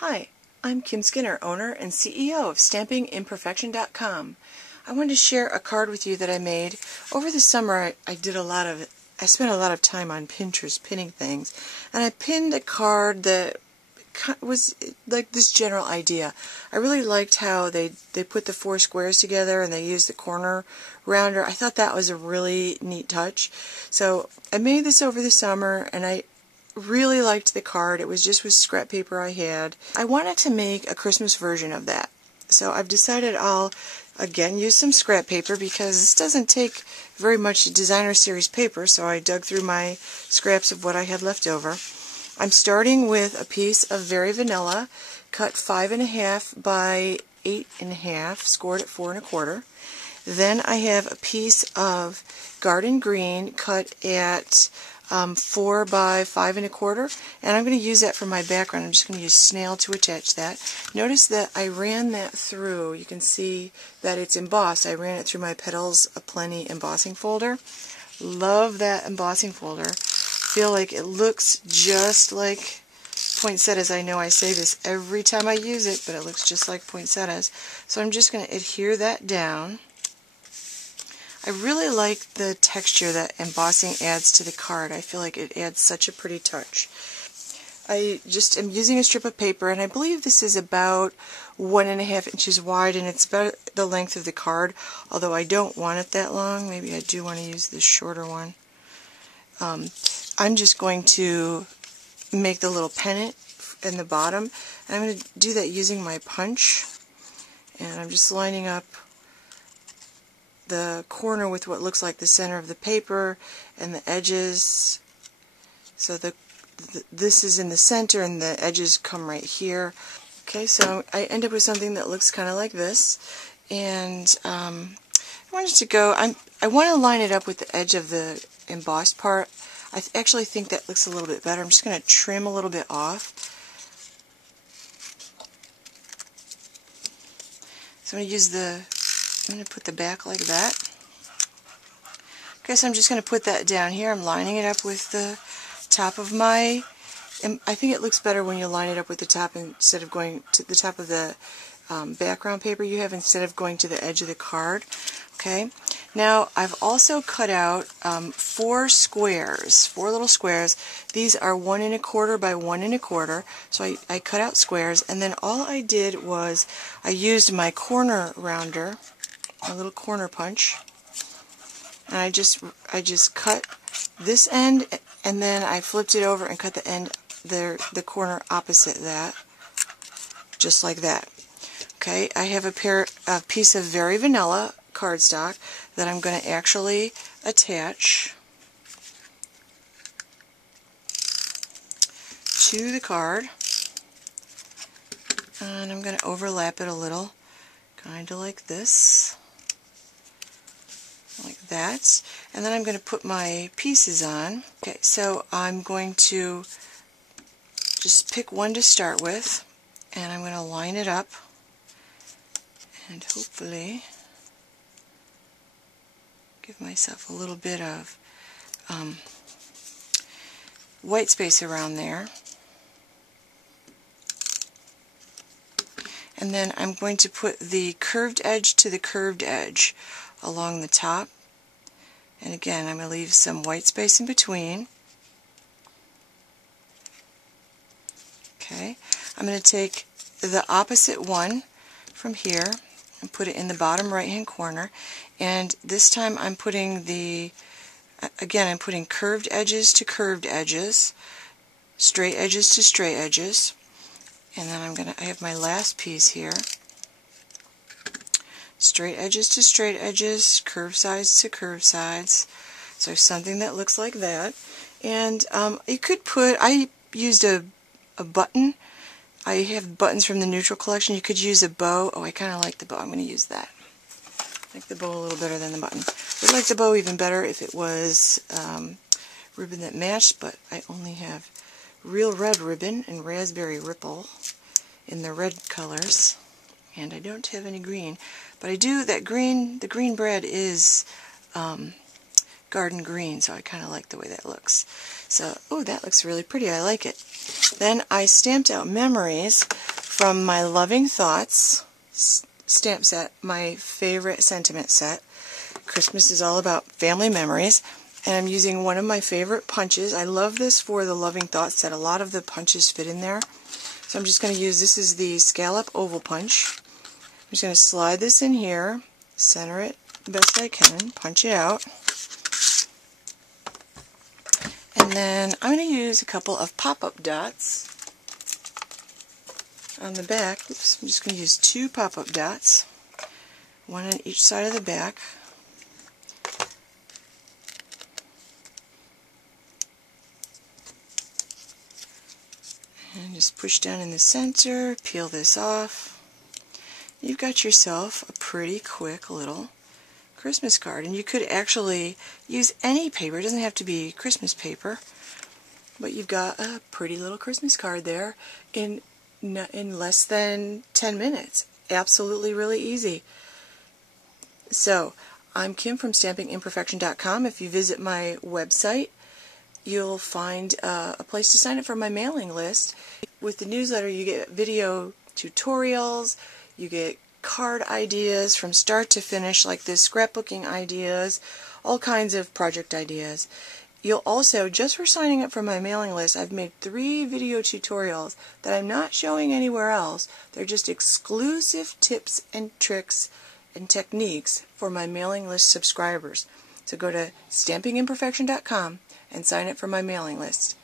Hi, I'm Kim Skinner, owner and CEO of StampingImperfection.com. I wanted to share a card with you that I made. Over the summer I spent a lot of time on Pinterest pinning things, and I pinned a card that was like this general idea. I really liked how they put the four squares together and they used the corner rounder. I thought that was a really neat touch. So I made this over the summer and I really liked the card. It was just with scrap paper I had. I wanted to make a Christmas version of that. So I've decided I'll again use some scrap paper because this doesn't take very much designer series paper, so I dug through my scraps of what I had left over. I'm starting with a piece of Very Vanilla, cut 5.5 by 8.5, scored at 4 1/4. Then I have a piece of Garden Green cut at 4 by 5 1/4, and I'm going to use that for my background. I'm just going to use snail to attach that. Notice that I ran that through. You can see that it's embossed. I ran it through my Petals-a-Plenty embossing folder. Love that embossing folder. Feel like it looks just like poinsettias. I know I say this every time I use it, but it looks just like poinsettias. So I'm just going to adhere that down. I really like the texture that embossing adds to the card. I feel like it adds such a pretty touch. I just am using a strip of paper, and I believe this is about 1.5 inches wide, and it's about the length of the card, although I don't want it that long. Maybe I do want to use this shorter one. I'm just going to make the little pennant in the bottom, and I'm going to do that using my punch, and I'm just lining up the corner with what looks like the center of the paper and the edges. So this is in the center and the edges come right here. Okay, so I end up with something that looks kind of like this, and I want to line it up with the edge of the embossed part. I actually think that looks a little bit better. I'm just going to trim a little bit off. So I'm going to put the back like that. Okay, so I'm just going to put that down here. I'm lining it up with the top of my, and I think it looks better when you line it up with the top instead of going to the top of the background paper you have instead of going to the edge of the card. Okay, now I've also cut out 4 squares, 4 little squares. These are 1 1/4 by 1 1/4, so I cut out squares, and then all I did was I used my corner rounder, my little corner punch, and I just cut this end, and then I flipped it over and cut the end there, the corner opposite that, just like that. Okay, I have a piece of Very Vanilla cardstock that I'm going to actually attach to the card, and I'm going to overlap it a little, kind of like this, like that, and then I'm going to put my pieces on. Okay, so I'm going to just pick one to start with, and I'm going to line it up, and hopefully give myself a little bit of white space around there. And then I'm going to put the curved edge to the curved edge along the top. And again, I'm going to leave some white space in between. Okay, I'm going to take the opposite one from here and put it in the bottom right hand corner, and this time I'm putting I'm putting curved edges to curved edges, straight edges to straight edges, and then I have my last piece here, straight edges to straight edges, curved sides to curved sides, so something that looks like that. And you could I used a button. I have buttons from the Neutral collection. You could use a bow. Oh, I kind of like the bow. I'm going to use that. I like the bow a little better than the button. I would like the bow even better if it was ribbon that matched, but I only have real red ribbon and raspberry ripple in the red colors, and I don't have any green. But I do, the green bread is garden green, so I kind of like the way that looks. So, oh, that looks really pretty. I like it. Then I stamped out memories from my Loving Thoughts stamp set, my favorite sentiment set. Christmas is all about family memories, and I'm using one of my favorite punches. I love this for the Loving Thoughts set. A lot of the punches fit in there. So I'm just going to use, this is the Scallop oval punch. I'm just going to slide this in here, center it the best I can, punch it out. And then I'm going to use a couple of pop-up dots on the back. Oops, I'm just going to use 2 pop-up dots, one on each side of the back. And just push down in the center, peel this off. You've got yourself a pretty quick little Christmas card. And you could actually use any paper. It doesn't have to be Christmas paper. But you've got a pretty little Christmas card there in less than 10 minutes. Absolutely really easy. So, I'm Kim from StampingImperfection.com. If you visit my website, you'll find a place to sign up for my mailing list. With the newsletter, you get video tutorials, you get card ideas from start to finish, like this scrapbooking ideas, all kinds of project ideas. You'll also, just for signing up for my mailing list, I've made 3 video tutorials that I'm not showing anywhere else. They're just exclusive tips and tricks and techniques for my mailing list subscribers. So go to StampingImperfection.com and sign up for my mailing list.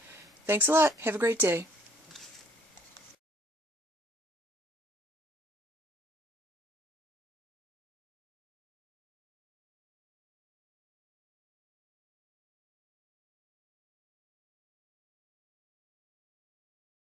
Thanks a lot. Have a great day.